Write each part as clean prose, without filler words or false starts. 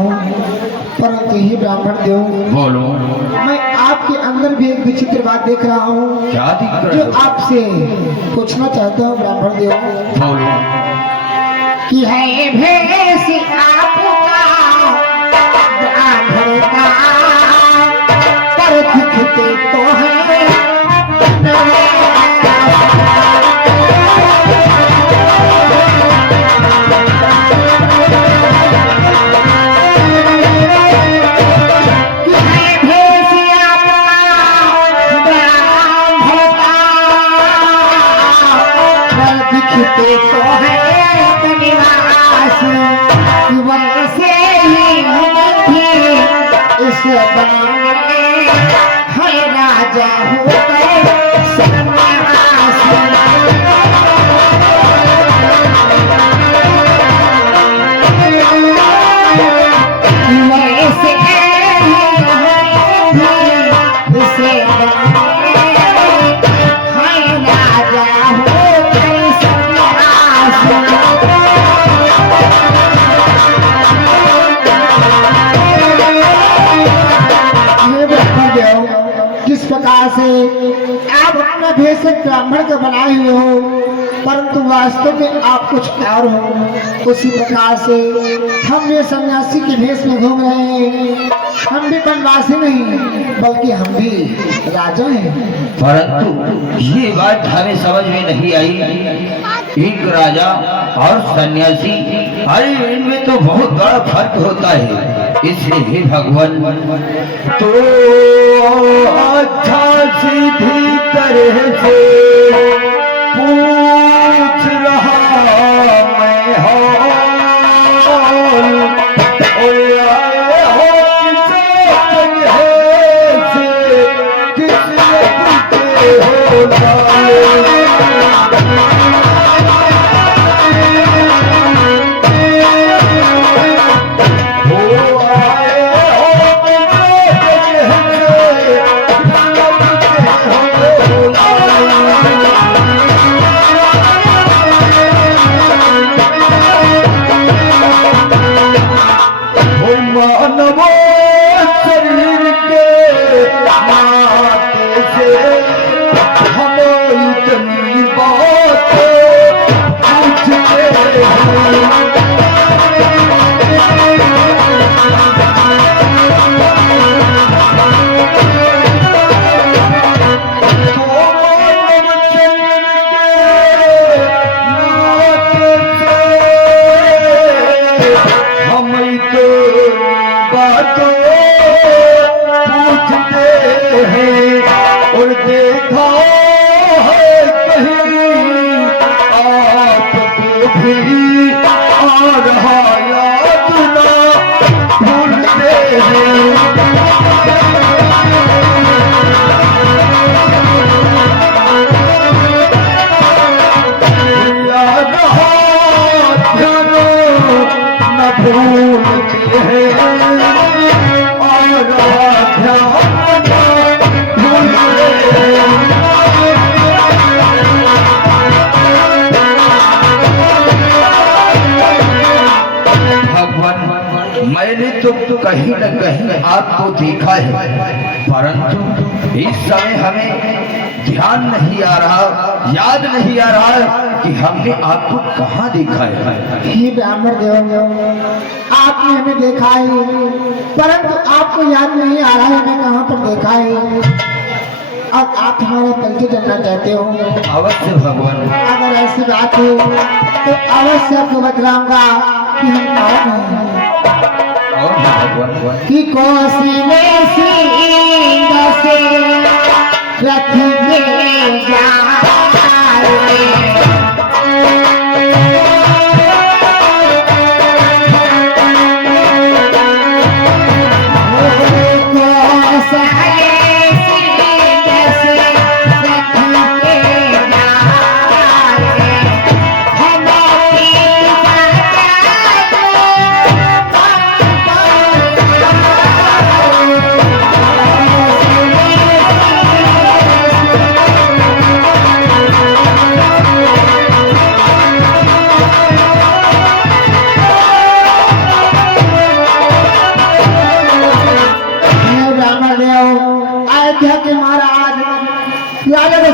हूँ, परंतु ही ब्राह्मण देव, बोलो। मैं आपके अंदर भी एक विचित्र बात देख रहा हूँ, क्या दिख रहा जो है? आपसे पूछना चाहता हूँ ब्राह्मण देव। बोलो। कि है भेष आपका ब्राह्मण का, पर दिखते तो है राजा जिस प्रकार से आप अपना भेष ब्राह्मण का बनाए हुए हो, परंतु वास्तव में आप कुछ और हो, उसी प्रकार से हम ये सन्यासी के भेष में घूम रहे हैं। हम भी बनवासी नहीं, बल्कि हम भी राजा हैं। परंतु ये बात हमें समझ में नहीं आई, एक राजा और सन्यासी, अरे इनमें तो बहुत बड़ा फर्क होता है। इसलिए हे भगवान, तो अच्छा सीधी तरह से पूछ रहा मैं हाल, और आए हो किसने पूछे हो लाए। मैंने तो कहीं न कहीं आपको देखा है, परंतु इस समय हमें ध्यान नहीं आ रहा, याद नहीं आ रहा कि हमने आपको कहाँ देखा है। हे ब्राह्मण देव, आपने हमें देखा है, परंतु आपको याद नहीं आ रहा है हमें कहाँ पर देखा है। अब आप हमारा परिचय जानना चाहते हो? अवश्य भगवान। अगर ऐसी बात है तो अवश्य आपको बतलाऊंगा कि हम कौन हैं। कि कोसी में सिंह से रथ में जाए,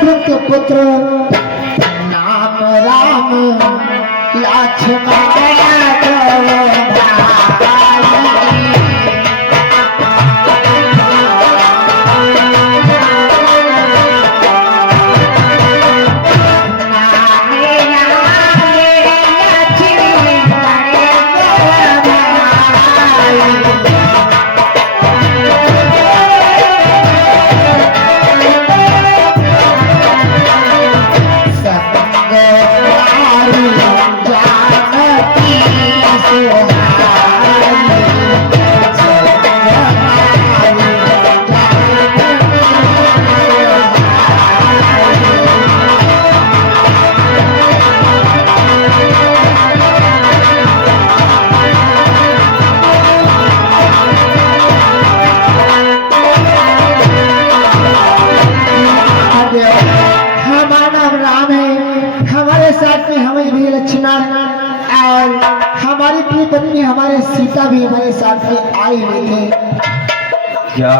दशरथ के पुत्र नाम राम लक्ष्मण और हमारी प्रिय पत्नी हमारे सीता भी हमारे साथ में आई हुई थे। क्या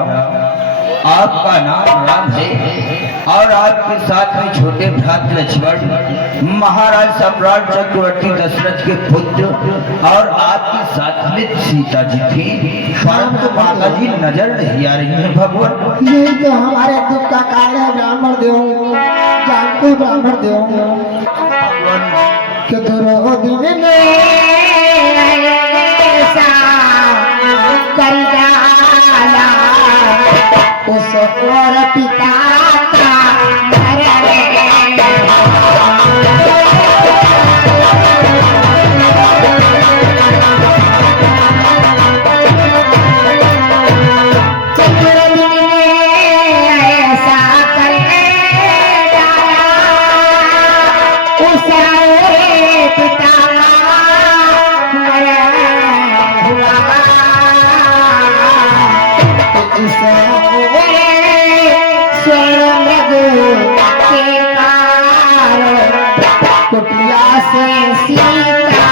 आपका नाम राम है और आपके साथ में छोटे भ्रात लक्ष्मण महाराज सम्राट चक्रवर्ती दशरथ के पुत्र और आपके साथ में सीता जी थी, परंतु माता जी नजर नहीं आ रही है भगवान। यही तो हमारे दुख का कारण है ब्राह्मण देव, जानते ब्राह्मण देव कि द्रौपदी ने ऐसा कर डाला उस और पिता का कुटिया से सीता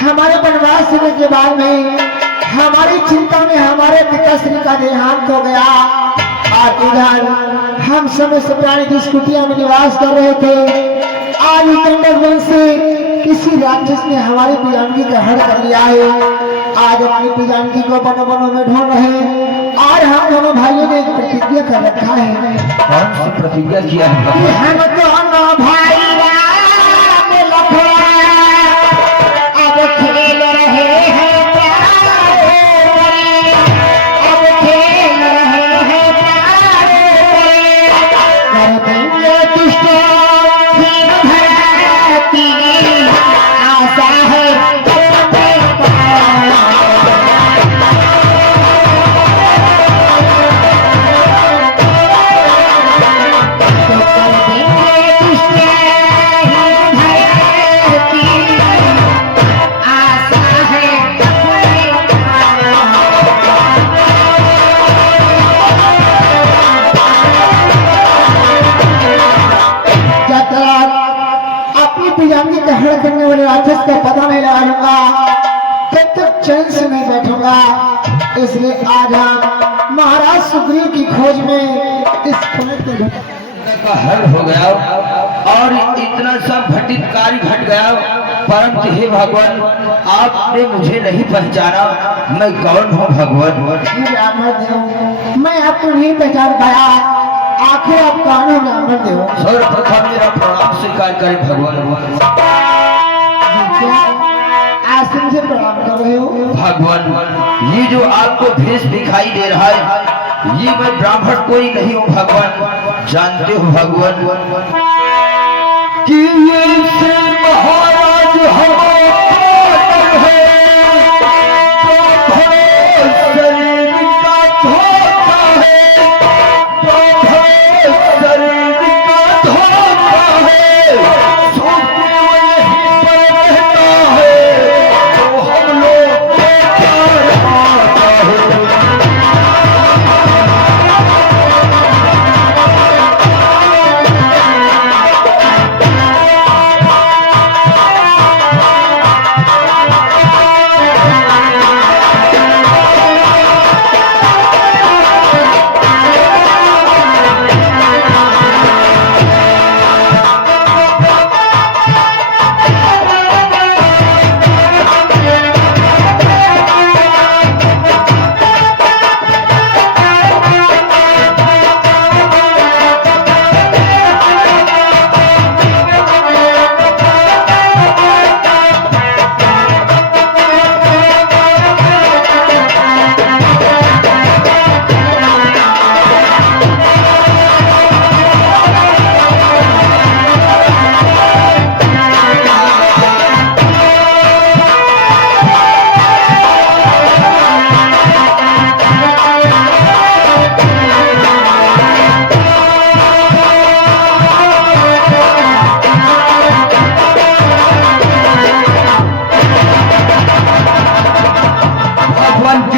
हमारे वनवास के बाद में हमारी चिंता में हमारे पिताश्री का देहांत हो गया और इधर हम समय से प्राणी की कुटिया में निवास कर रहे थे। आज वंश से किसी राक्षस ने हमारी पिजानगी का हड़ कर लिया है। आज अपनी पिजानगी को बनो बनो में ढूंढ रहे हैं और हम दोनों भाइयों ने एक प्रतिज्ञा कर रखा है। कौन सी प्रतिज्ञा किया है? हम दोनों भाई खेल रहे हैं अब खेल रहे हैं कर देंगे दुष्ट की आशा है करने वाले राक्षस का पता नहीं लगाऊंगा तब तक चैन से नहीं बैठूंगा। इसलिए आज हम महाराज सुग्रीव की खोज में इस का हल हो गया और इतना सब घटित कार्य घट गया, परंतु हे भगवान आपने मुझे नहीं पहचाना, मैं कौन हूँ भगवान? मैं आपको नहीं पहचान पाया, आखिर आप कौन हो ब्राह्मण देव? सर्वप्रथम मेरा प्रणाम स्वीकार करें भगवान। आश्रम से प्रणाम कर रहे हो भगवान? ये जो आपको भेष दिखाई दे रहा है ये मैं ब्राह्मण कोई नहीं हूँ भगवान। जानते हो भगवान कि ये से महाराज हमारा है, शरीर का धोखा है,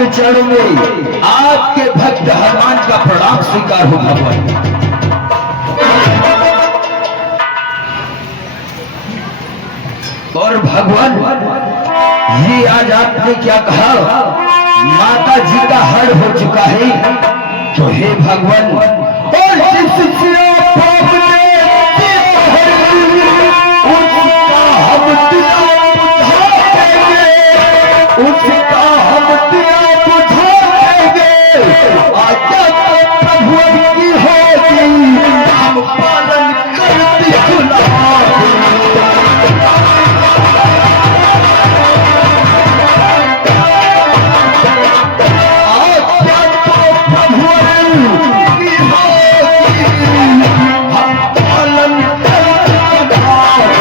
आपके चरणों में आपके भक्त हनुमान का प्रणाम स्वीकार हो भगवान। और भगवान ये आज आपने क्या कहा, माता जी का हर हो चुका है, तो हे भगवान और जिससे आप उसका हम दिया बुझा देंगे, आज्ञा तो प्रभु की होगी, हम पालन करते चुनाव। आज्ञा तो प्रभु की होगी, हम पालन करते चुनाव।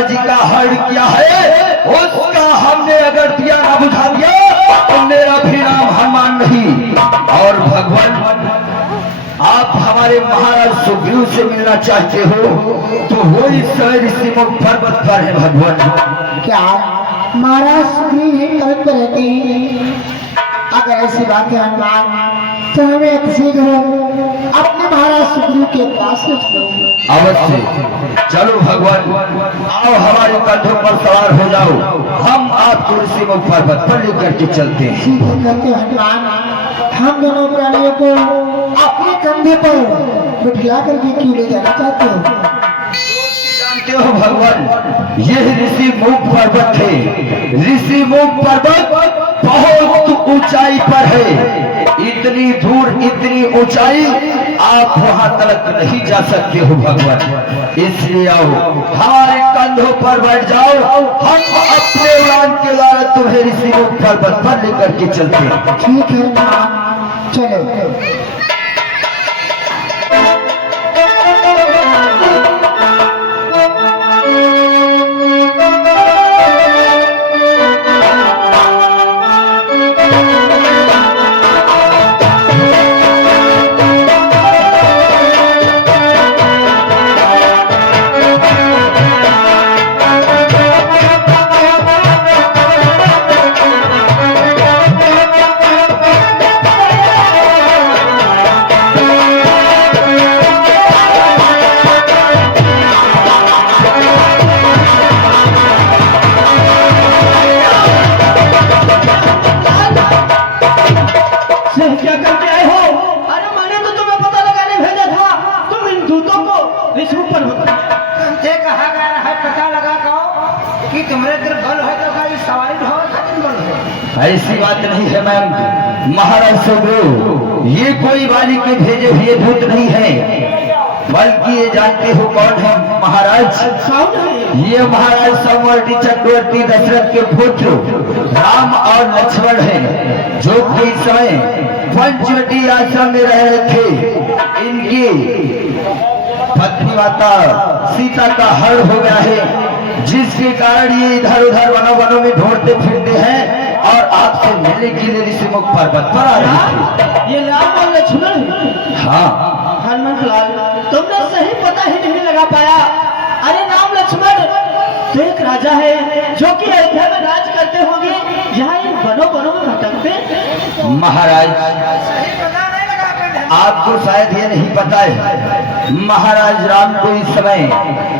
जी का हर किया है, उसका हमने अगर दिया ना बुझा दिया तो मेरा भी नाम हनुमान नहीं। और भगवान आप हमारे महाराज सुग्रीव से मिलना चाहते हो तो वो इस समय ऋषिमुख पर्वत पर है भगवान। क्या महाराज सुग्रीव ही पर्वत पर रहते हैं? अगर ऐसी बात है हनुमान तो हमें अतिशीघ्र अपने महाराज सुग्रीव के पास चलो। अवश्य चलो भगवान, आओ हमारे कंधों पर सवार हो जाओ, हम आपको ऋषिमुख पर्वत पर लेकर के चलते हैं। ठीक है कहते हनुमान, हम दोनों प्राणियों को अपने कंधे पर बिठा करके क्यों ले जाना चाहते हो? जानते हो भगवान, यह ऋषिमुख पर्वत है। ऋषिमुख पर्वत बहुत ऊंचाई पर है, इतनी दूर इतनी ऊंचाई आप वहां तक नहीं जा सकते हो भगवान। इसलिए आओ हमारे कंधों पर बैठ जाओ, हम अपने उड़ान के द्वारा तुम्हें ऋषिमुख पर्वत पर लेकर के चलते हैं। ठीक है चलो। ऐसी बात नहीं है मैम, महाराज सुग्रीव ये कोई वाली के भेजे हुए दूत नहीं है, बल्कि ये जानते हो कौन है महाराज? ये महाराज सम्राट चक्रवर्ती दशरथ के पुत्र राम और लक्ष्मण हैं, जो कि इस समय पंचवटी आश्रम में रह रहे थे। इनकी पत्नी माता सीता का हरण हो गया है, जिसके कारण ये इधर उधर वनों में ढूंढते फिरते हैं और आपसे मिलने के लिए ऋषिमुख पर्वत पर आ रहे थे। ये राम और लक्ष्मण है? हाँ हनुमंत लाल, तुमने सही पता ही नहीं लगा पाया। अरे राम लक्ष्मण तो एक राजा है जो कि अयोध्या में राज करते होंगे, यहाँ इन वनों में भटकते। महाराज आपको शायद ये नहीं पता है, महाराज राम को इस समय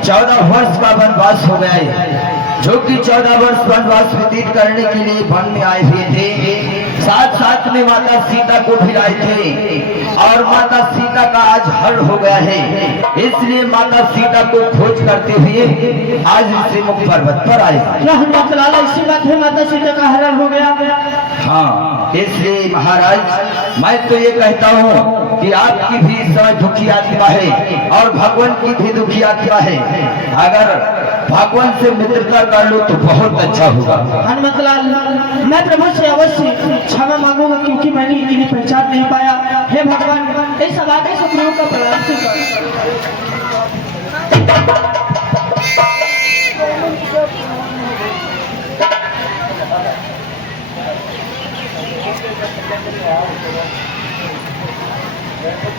14 वर्ष का वनवास हो गया है। जो कि 14 वर्ष वनवास व्यतीत करने के लिए वन में आए हुए थे। साथ साथ में माता सीता को भी लाए थे और माता सीता का आज हरण हो गया है, इसलिए माता सीता को खोज करते हुए आज श्रीमुख पर्वत पर आए। क्या हनुमत लाला इसी बात है माता सीता का हरण हो गया? हाँ, इसलिए महाराज मैं तो ये कहता हूँ कि आपकी भी इस समय दुखी आत्मा है और भगवान की भी दुखी आत्मा है। अगर भगवान से मित्रता कर लो तो बहुत अच्छा होगा। हनुमत लाल, मैं प्रभु से अवश्य क्षमा मांगूंगा क्योंकि मैंने इन्हें पहचान नहीं पाया। हे भगवान, इस अभागे सुग्रीव का प्रणाम स्वीकार।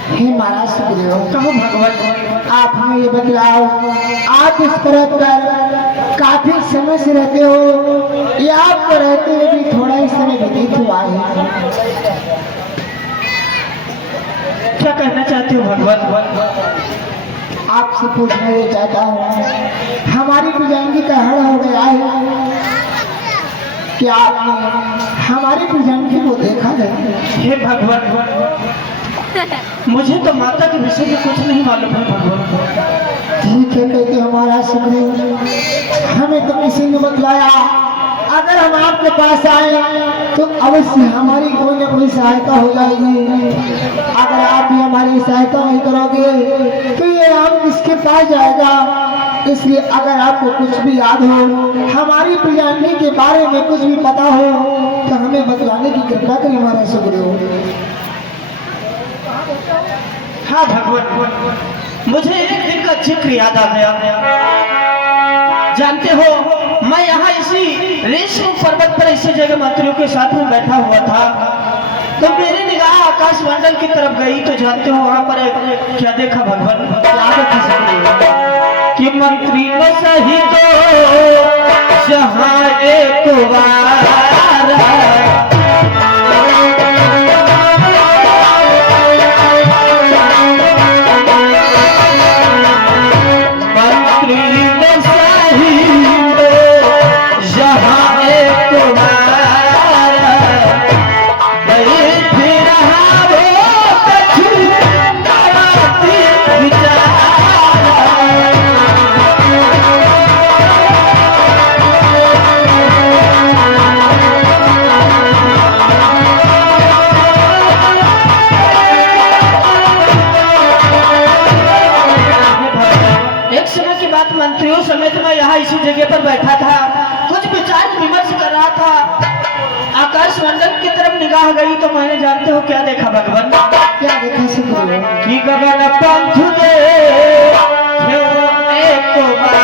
हे महाराज सुग्रीव, कहो भगवान, आप हमें ये बतलाओ, आप इस पर्वत पर काफी समय से रहते हो या आपको रहते हुए भी थोड़ा ही समय व्यतीत हुआ है? क्या कहना चाहते हो भगवान? आपसे पूछना ये चाहता हूँ, हमारी पिजांगी का हरण हो गया है, क्या आपने हमारी पिजांगी को देखा है? हे भगवान, मुझे तो माता के विषय में कुछ नहीं मालूम है भगवान। ठीक है कहते हमारा सुग्रीव, हमें तो किसी ने बतलाया अगर हम आपके पास आए तो अवश्य हमारी कोई न कोई सहायता हो जाएगी। अगर आप भी हमारी सहायता नहीं करोगे तो ये राम किसके पास जाएगा? इसलिए अगर आपको कुछ भी याद हो, हमारी पिजांगी के बारे में कुछ भी पता हो तो हमें बतलाने की कृपा करें हमारा सुग्रीव। हाँ भगवान, मुझे एक दिन का जिक्र याद आ गया। जानते हो, मैं यहाँ इसी रेशम पर्वत पर इसी जगह मंत्रियों के साथ में बैठा हुआ था, तो मेरी निगाह आकाश मंडल की तरफ गई तो जानते हो वहां पर क्या देखा भगवान? क्या देखा सकते कि मंत्री में सही तो जहाँ एक बार मंत्रियों समेत मैं यहाँ इसी जगह पर बैठा था, कुछ विचार विमर्श कर रहा था। आकाश मंडल की तरफ निगाह गई तो मैंने जानते हो क्या देखा भगवान? क्या देखा सुग्रीव? कि गगन पंथ दे एक बार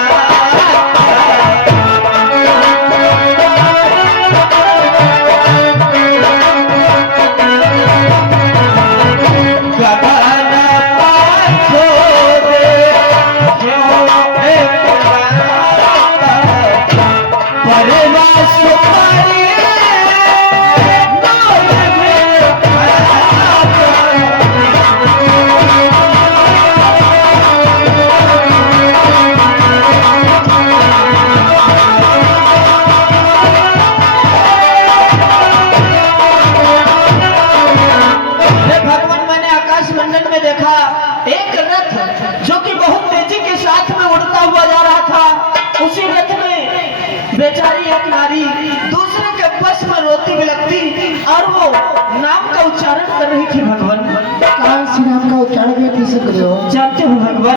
देखा एक रथ जो कि बहुत तेजी के साथ में उड़ता हुआ जा रहा था। उसी रथ में बेचारी एक नारी दूसरे के बस में रोती बिलखती और वो नाम का उच्चारण कर रही थी भगवान। कौन सी नाम का उच्चारण करती सुग्रीव? जानते हो भगवान?